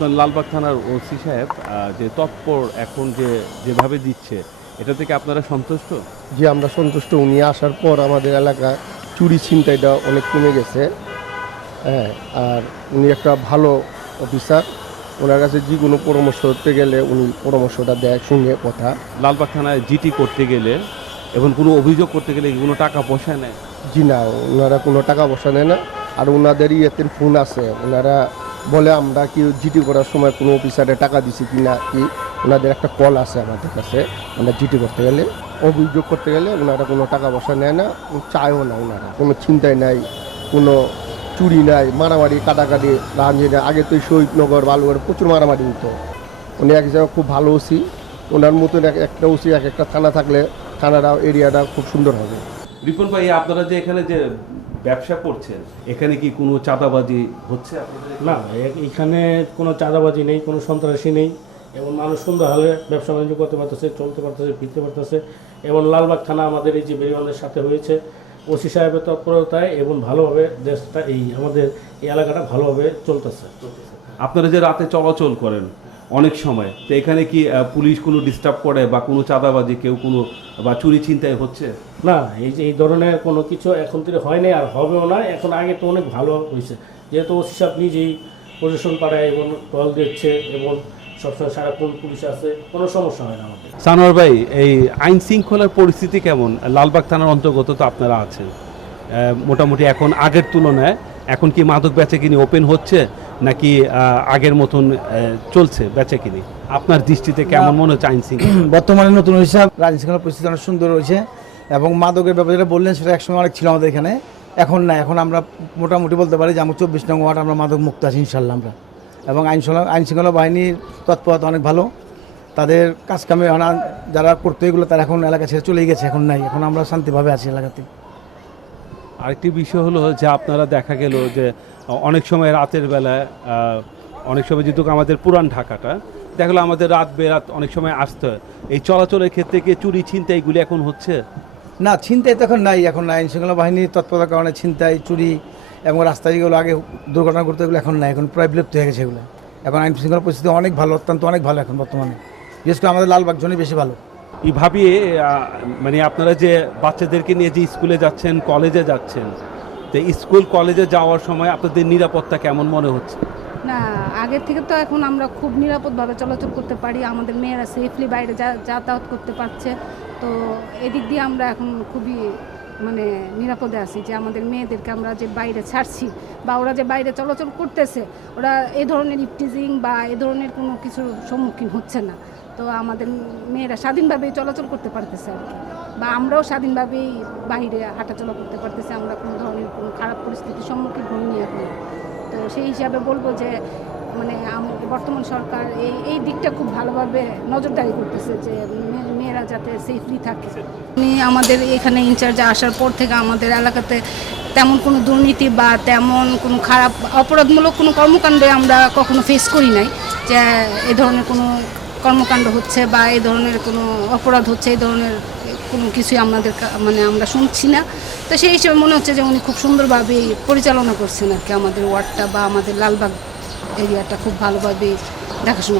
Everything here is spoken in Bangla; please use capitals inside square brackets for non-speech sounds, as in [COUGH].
আপনার লালবাগ থানার ওসি সাহেব যে তৎপর এখন যে যেভাবে দিচ্ছে এটা থেকে আপনারা সন্তুষ্ট? যে আমরা সন্তুষ্ট। উনি আসার পর আমাদের এলাকা চুরি ছিনতাইটা অনেক কমে গেছে। হ্যাঁ আর উনি একটা ভালো অফিসার। ওনার কাছে যে কোনো পরামর্শ করতে গেলে উনি পরামর্শটা দেয় সঙ্গে কথা। লালবাগ থানায় জিটি করতে গেলে এবং কোনো অভিযোগ করতে গেলে কোনো টাকা পয়সা নেয়? জি না ওনারা কোনো টাকা পয়সা নেয় না। আর ওনাদেরই ইয়েতে ফোন আছে। ওনারা বলে আমরা কি জিটি করার সময় কোনো অফিসারে টাকা দিছি কি না, কি ওনাদের একটা কল আছে আমাদের কাছে, আমরা জিটি করতে গেলে, অভিযোগ করতে গেলে ওনারা কোনো টাকা পয়সা নেয় না চায়ও না ওনারা, কোনো চিন্তাই নাই, কোনো চুরি নাই, মারামারি, কাটাকাটি রাঞ্জিনা আগে তো শহীদনগর বালুগড় প্রচুর মারামারি হতো। উনি এক জায়গায় খুব ভালো ওসি, ওনার মতন এক একটা ওসি, এক একটা থানা থাকলে থানাটা, এরিয়াটা খুব সুন্দর হবে। রিপন ভাই, আপনারা যে এখানে যে ব্যবসা করছেন এখানে কি কোনো চাঁদাবাজি হচ্ছে না এখানে কোনো চাঁদাবাজি নেই কোনো সন্ত্রাসী নেই এবং মানুষ সুন্দরভাবে ব্যবসা বাণিজ্য করতে পারতেছে চলতে পারতেছে ফিরতে পারতেছে এবং লালবাগ থানা আমাদের এই যে বেরিবান্ধের সাথে হয়েছে ওসি সাহেবের তৎপরতায় এবং ভালোভাবে দেশটা এই আমাদের এই এলাকাটা ভালোভাবে চলতেছে। আপনারা যে রাতে চলাচল করেন অনেক সময়। তো এখানে কি পুলিশ কোনো ডিস্টার্ব করে বা কোনো চাঁদাবাজি কেউ কোনো বা চুরি চিন্তায় হচ্ছে? না এই যে এই ধরনের কোনো কিছু এখন থেকে হয় নাই আর হবেও না। এখন আগে তো অনেক ভালো হয়েছে। যেহেতু ওসি সাহেব নিজেই প্রশাসন পাড়ায় এবং টল দিচ্ছে এবং সবসময় সারাক্ষণ পুলিশ আছে কোনো সমস্যা হয় না আমাদের। সানোয়ার ভাই এই আইন শৃঙ্খলার পরিস্থিতি কেমন? লালবাগ থানার অন্তর্গত তো আপনারা আছেন। মোটামুটি এখন আগের তুলনায় এখন কি মাদক বেচে কিনি ওপেন হচ্ছে? নাকি আগের মতন চলছে বেচে কিনি? আপনার দৃষ্টিতে কেমন মনে হচ্ছে আইন শৃঙ্খলা? [CLEARS THROAT] বর্তমানে নতুন হিসাব রাজনীতি পরিস্থিতি অনেক সুন্দর রয়েছে এবং মাদকের ব্যাপারে যেটা বললেন সেটা একসময় অনেক ছিল আমাদের এখানে। এখন না, এখন আমরা মোটামুটি বলতে পারি যে আমার চব্বিশ নং ওয়ার্ড আমরা মাদক মুক্ত আছি ইনশাল্লাহ আমরা। এবং আইন শৃঙ্খলা আইন শৃঙ্খলা বাহিনীর তৎপরতা অনেক ভালো। তাদের কাজকামে যারা করতো এগুলো, তারা এখন এলাকা ছেড়ে চলেই গেছে, এখন নাই। এখন আমরা শান্তিভাবে আছি এলাকাতে। আরেকটি বিষয় হলো যে আপনারা দেখা গেল যে অনেক সময় রাতের বেলায় অনেক সময় যেহেতু আমাদের পুরান ঢাকাটা, দেখা গেলো আমাদের রাত বেরাত অনেক সময় আসতে হয়। এই চলাচলের ক্ষেত্রে কি চুরি ছিনতাই এগুলি এখন হচ্ছে? না, ছিনতাই তো এখন নাই। এখন আইন শৃঙ্খলা বাহিনীর তৎপরতার কারণে ছিনতাই, চুরি এবং রাস্তায় যেগুলো আগে দুর্ঘটনা করতে এগুলো এখন নাই। এখন প্রায় বিলুপ্ত হয়ে গেছে এগুলো। এখন আইন শৃঙ্খলা পরিস্থিতি অনেক ভালো, অত্যন্ত অনেক ভালো এখন বর্তমানে। বিশেষ করে আমাদের লালবাগ জনই বেশি ভালো। আহ, মানে আপনারা যে বাচ্চাদেরকে নিয়ে যে স্কুলে যাচ্ছেন কলেজে যাচ্ছেন তো স্কুল কলেজে যাওয়ার সময় আপনাদের নিরাপত্তা কেমন মনে হচ্ছে? না আগের থেকে তো এখন আমরা খুব নিরাপদভাবে চলাচল করতে পারি। আমাদের মেয়েরা সেফলি বাইরে যাতায়াত করতে পারছে। তো এদিক দিয়ে আমরা এখন খুবই মানে নিরাপদে আছি যে আমাদের মেয়েদেরকে আমরা যে বাইরে ছাড়ছি বা ওরা যে বাইরে চলাচল করতেছে ওরা এই ধরনের ইপটিজিং বা এ ধরনের কোনো কিছুর সম্মুখীন হচ্ছে না। তো আমাদের মেয়েরা স্বাধীনভাবেই চলাচল করতে পারতেছে আর কি। বা আমরাও স্বাধীনভাবেই বাইরে হাঁটাচলা করতে পারতেছি, আমরা কোনো ধরনের কোনো খারাপ পরিস্থিতির সম্মুখীন হইনি এখন। তো সেই হিসাবে বলব যে মানে বর্তমান সরকার এই এই দিকটা খুব ভালোভাবে নজরদারি করতেছে যে মেয়েরা যাতে সেফলি থাকে। উনি আমাদের এখানে ইনচার্জে আসার পর থেকে আমাদের এলাকাতে তেমন কোনো দুর্নীতি বা তেমন কোনো খারাপ, অপরাধমূলক কোনো কর্মকাণ্ডে আমরা কখনো ফেস করি নাই যে, এ ধরনের কোনো কর্মকাণ্ড হচ্ছে বা এই ধরনের কোনো অপরাধ হচ্ছে, এই ধরনের কোনো কিছুই আমাদের মানে আমরা শুনছি না। তো সেই হিসেবে মনে হচ্ছে যে উনি খুব সুন্দরভাবে পরিচালনা করছেন আর কি আমাদের ওয়ার্ডটা বা আমাদের লালবাগ এরিয়াটা খুব ভালোভাবে দেখাশোনা